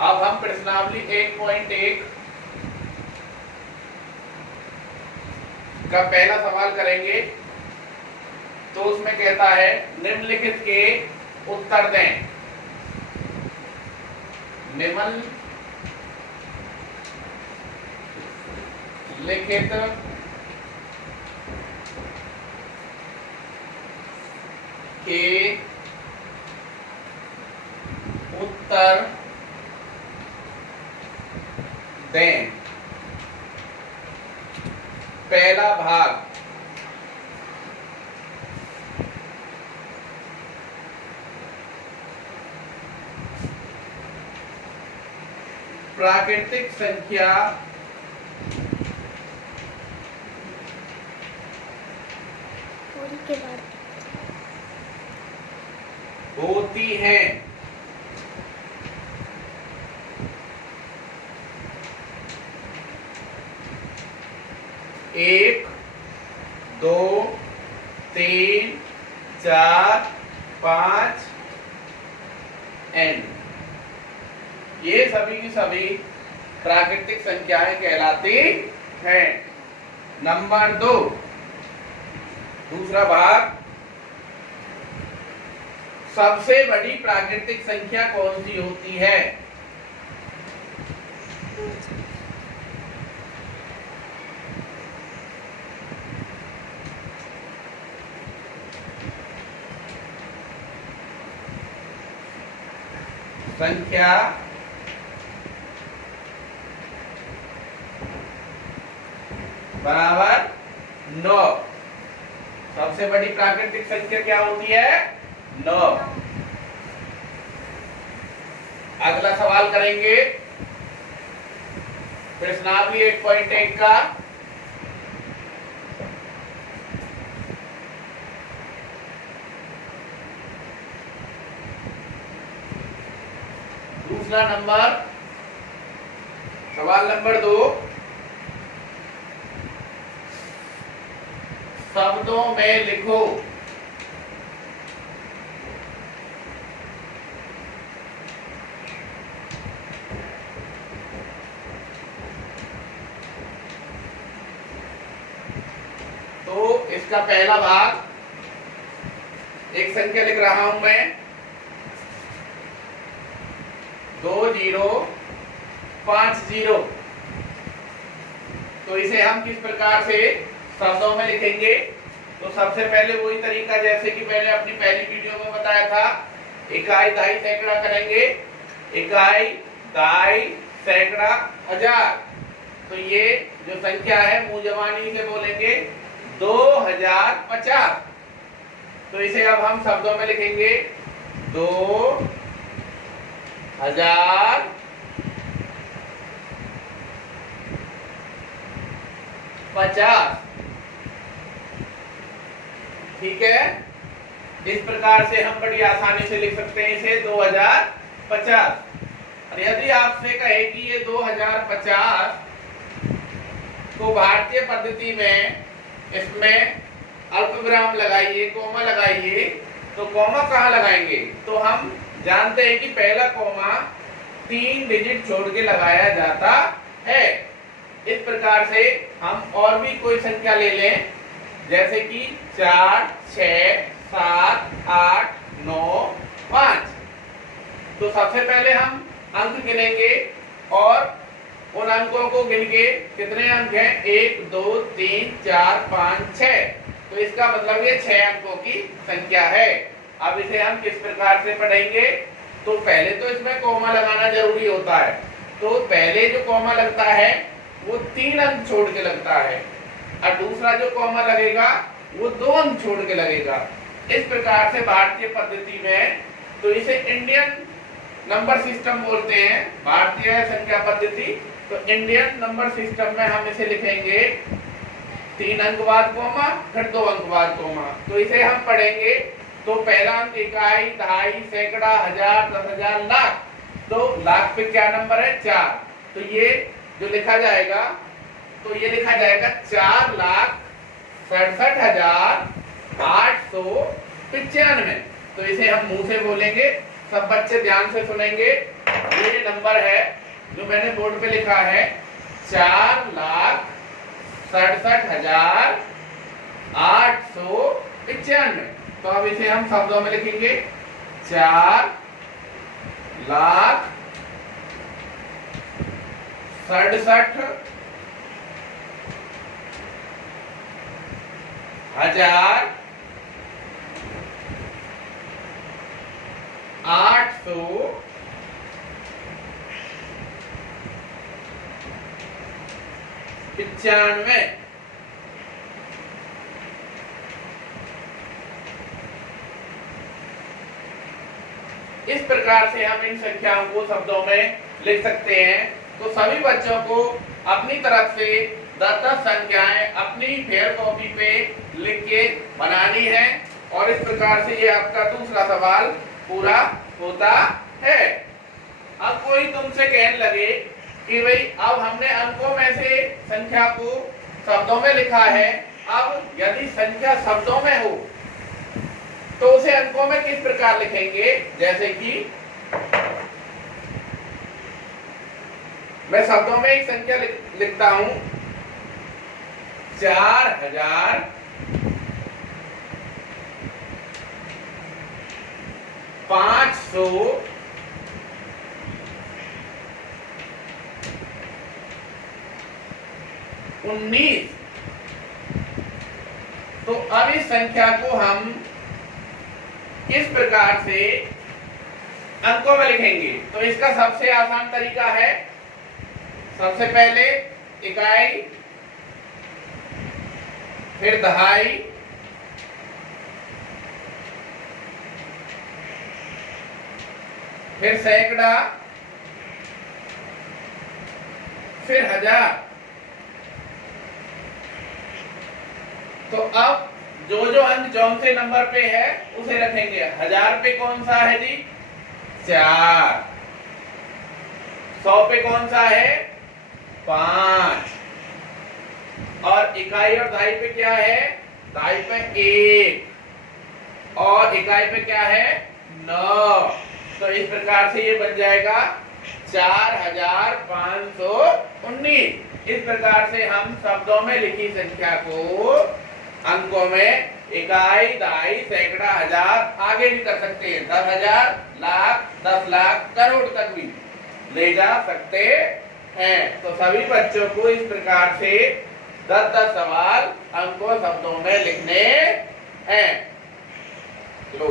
अब हम प्रश्नावली 1.1 का पहला सवाल करेंगे। तो उसमें कहता है निम्नलिखित के उत्तर दें। निम्नलिखित के उत्तर दें। पहला भाग, प्राकृतिक संख्या होती हैं। एक, दो, तीन, चार, पांच, एन। ये सभी की सभी प्राकृतिक संख्याएं कहलाती हैं। नंबर 2, दूसरा भाग, सबसे बड़ी प्राकृतिक संख्या कौन सी होती है? संख्या बराबर 9। सबसे बड़ी प्राकृतिक संख्या क्या होती है? 9। अगला सवाल करेंगे प्रश्नावली 1.1 का। दूसरा नंबर, सवाल नंबर 2, शब्दों में लिखो। तो इसका पहला भाग, एक संख्या लिख रहा हूं मैं, 2050। तो इसे हम किस प्रकार से शब्दों में लिखेंगे? तो सबसे पहले वही तरीका जैसे कि मैंने अपनी पहली वीडियो में बताया था, इकाई, दहाई, सैकड़ा करेंगे। इकाई, दहाई, सैकड़ा, हजार। तो ये जो संख्या है मुंह जबानी से बोलेंगे 2050। तो इसे अब हम शब्दों में लिखेंगे 2050। ठीक है, इस प्रकार से हम बड़ी आसानी से लिख सकते हैं इसे 2050। और यदि आपसे कहे कि ये 2050 को भारतीय पद्धति में इसमें अल्पविराम लगाइए, कोमा लगाइए, तो कोमा कहाँ लगाएंगे? तो हम जानते हैं कि पहला कोमा 3 डिजिट छोड़ के लगाया जाता है। इस प्रकार से हम और भी कोई संख्या ले लें, जैसे कि 4, 6, 7, 8, 9, 5। तो सबसे पहले हम अंक गिनेंगे और उन अंकों को गिन के, कितने अंक हैं? 1, 2, 3, 4, 5, 6। तो इसका मतलब ये 6 अंकों की संख्या है। अब इसे हम किस प्रकार से पढ़ेंगे? तो पहले तो इसमें कोमा लगाना जरूरी होता है। तो पहले जो कोमा लगता है वो 3 अंक छोड़ के लगता है, और दूसरा जो कोमा लगेगा वो 2 अंक छोड़ के लगेगा। इस प्रकार से भारतीय पद्धति में, तो इसे इंडियन नंबर सिस्टम बोलते हैं, भारतीय संख्या पद्धति। तो इंडियन नंबर सिस्टम में हम इसे लिखेंगे 3 अंक बाद कोमा, फिर 2 अंक बाद कोमा। तो इसे हम पढ़ेंगे, तो पहला अंक इकाई, दहाई, सैकड़ा, हजार, 10,000, लाख। तो लाख पे क्या नंबर है? 4। तो ये जो लिखा जाएगा, तो ये लिखा जाएगा 4,67,895। तो इसे हम मुंह से बोलेंगे सब बच्चे ध्यान से सुनेंगे। ये नंबर है जो मैंने बोर्ड पे लिखा है 4,67,895। तो अब इसे हम शब्दों में लिखेंगे 4,67,895। इस प्रकार से हम इन संख्याओं को शब्दों में लिख सकते हैं। तो सभी बच्चों को अपनी तरफ से 10-10 संख्याएं अपनी फेयर कॉपी पे लिख के बनानी है और इस प्रकार से ये आपका दूसरा सवाल पूरा होता है। अब कोई तुमसे कहने लगे कि भाई अब हमने अंकों में से संख्या को शब्दों में लिखा है, अब यदि संख्या शब्दों में हो तो उसे अंकों में किस प्रकार लिखेंगे। जैसे कि मैं शब्दों में एक संख्या लिखता हूं 4,519। तो अब इस संख्या को हम किस प्रकार से अंकों में लिखेंगे। तो इसका सबसे आसान तरीका है, सबसे पहले इकाई, फिर दहाई, फिर सैकड़ा, फिर हजार। तो अब जो जो अंक जौन से नंबर पे है उसे रखेंगे। 1000 पे कौन सा है जी 4, 100 पे कौन सा है 5, और इकाई और दहाई पे क्या है, दहाई पे 1 और इकाई पे क्या है 9। तो इस प्रकार से ये बन जाएगा 4,519। इस प्रकार से हम शब्दों में लिखी संख्या को अंकों में इकाई, दहाई, सैकड़ा, हजार आगे भी कर सकते हैं। 10,000, लाख, 10 लाख, करोड़ तक भी ले जा सकते हैं। तो सभी बच्चों को इस प्रकार से 10-10 सवाल अंकों शब्दों में लिखने हैं। लो।